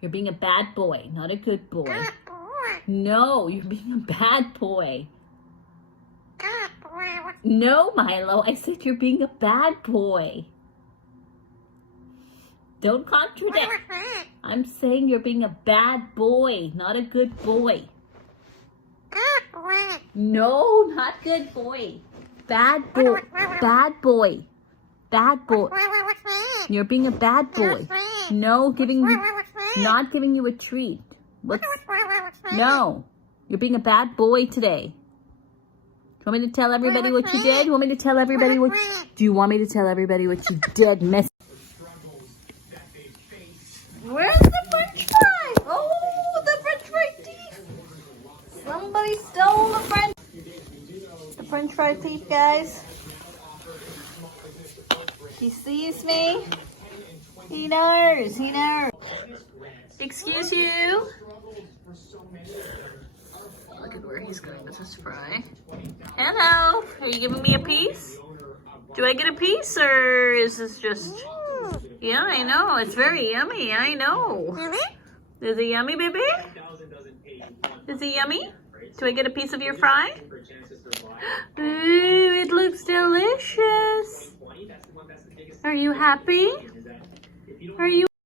You're being a bad boy, not a good boy. No, you're being a bad boy. No, Milo, I said you're being a bad boy. Don't contradict. I'm saying you're being a bad boy, not a good boy. No, not good boy. Bad boy. Bad boy. Bad boy. You're being a bad boy. No, not giving you a treat. No, you're being a bad boy today. Do you want me to tell everybody what you did? Do you want me to tell everybody what? Do you want me to tell everybody what you did, miss? Where's the French fry? Oh, the French fry thief! Somebody stole the French fry thief, guys. He sees me. He knows. He knows. Excuse you. Look at where he's going with his fry. Hello. Are you giving me a piece? Do I get a piece, or is this just... Yeah, I know. It's very yummy. I know. Is it yummy, baby? Is it yummy? Do I get a piece of your fry? Ooh, it looks delicious. Are you happy? Are you